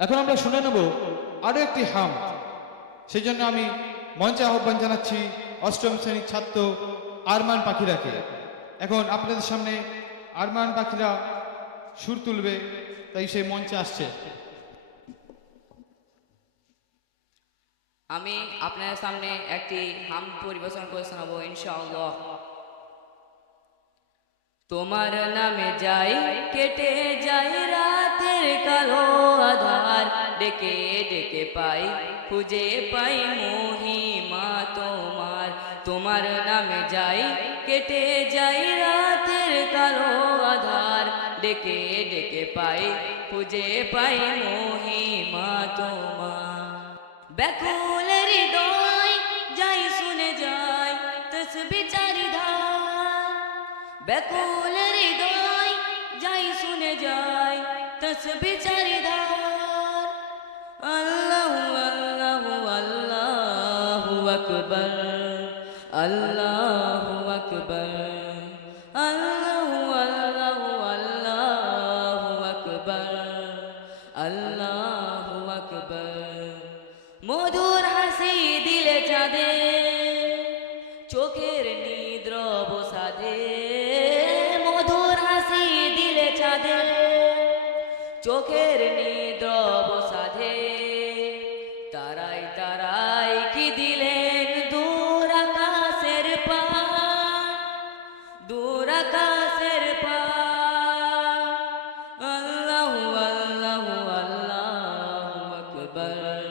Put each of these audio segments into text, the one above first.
এখন আমরা শুনে নেব আরও একটি হাম। সেই জন্য আমি মঞ্চে আহ্বান জানাচ্ছি অষ্টম শ্রেণির ছাত্র আরমান পাখিরাকে। এখন আপনাদের সামনে আরমান পাখিরা সুর তুলবে, তাই সেই মঞ্চে আসছে। আমি আপনার সামনে একটি হাম পরিবেশন করে শোনাবো, ইনশাআল্লাহ। তোমার নামে যাই, কেটে যাই রাতের কালো। ডেকে ডেকে পাই খুঁজে পাই মহিমা তোমার তোমার নামে যাই কেটে যাই রাতের কালো আধার ডেকে ডেকে পাই খুঁজে পাই মহিমা তোমার ব্যাকুলের হৃদয় যাই শুনে যাই তসবি চারিধার ব্যাকুলের হৃদয় যাই শুনে যাই তসবি চারিধার আল্লাহ আল্লাহ আল্লাহ আকবর আল্লাহ আকবর, আল্লাহ আল্লাহ আল্লাহ আকবর আল্লাহ আকবর। মধুর হাসি দিলে চাঁদে, চোখের নিদ্র বসাদে চোখের নিদ্র সাধে। তারাই তারাই কি দিলেন দূর আকাশের পার দূর আকাশের পার আল্লাহ আল্লাহ আল্লাহ আকবর।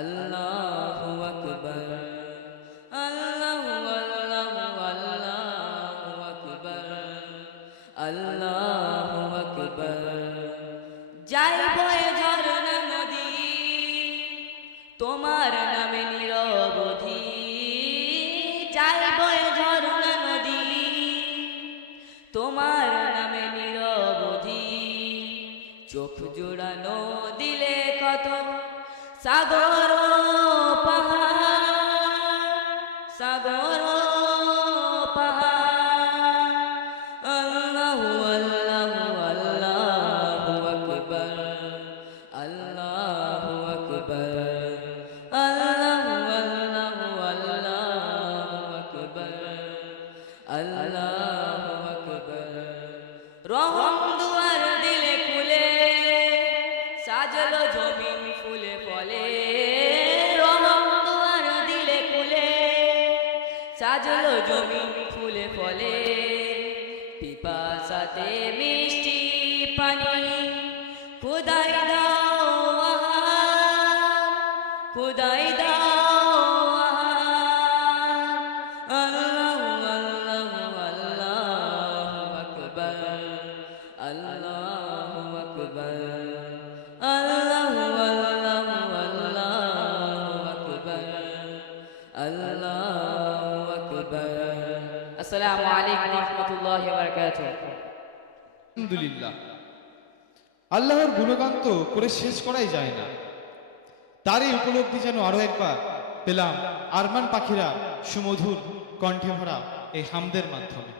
আল্লাহ আকবর। আল্লাহ আল্লাহ আল্লাহ আকবর। আল্লাহ আকবর। যাই বয়ে ঝরনা নদী, তোমার নামে নিরবধি। যাই বয়ে ঝরনা নদী, তোমার নামে নিরবধি। চোখ জোড়ানো দিলে কত সাগর পাহাড়, সাগর আল্লাহু রহম দুয়ার দিলে খুলে সাজলো জমিন ফুলে ফলে। রহম দুয়ার দিলে খুলে সাজলো জমিন ফুলে ফলে পিপাসাতে মিষ্টি পানি খুদাই আল্লাহু আকবার। আসসালামু আলাইকুম ওয়া রাহমাতুল্লাহি ওয়া বারাকাতুহু। আলহামদুলিল্লাহ। আল্লাহর গুণগান তো করে শেষ করাই যায় না। তারই উপলব্ধি যেন আরও একবার পেলাম আরমান পাখিরা সুমধুর কণ্ঠে ভরা এই হামদের মাধ্যমে।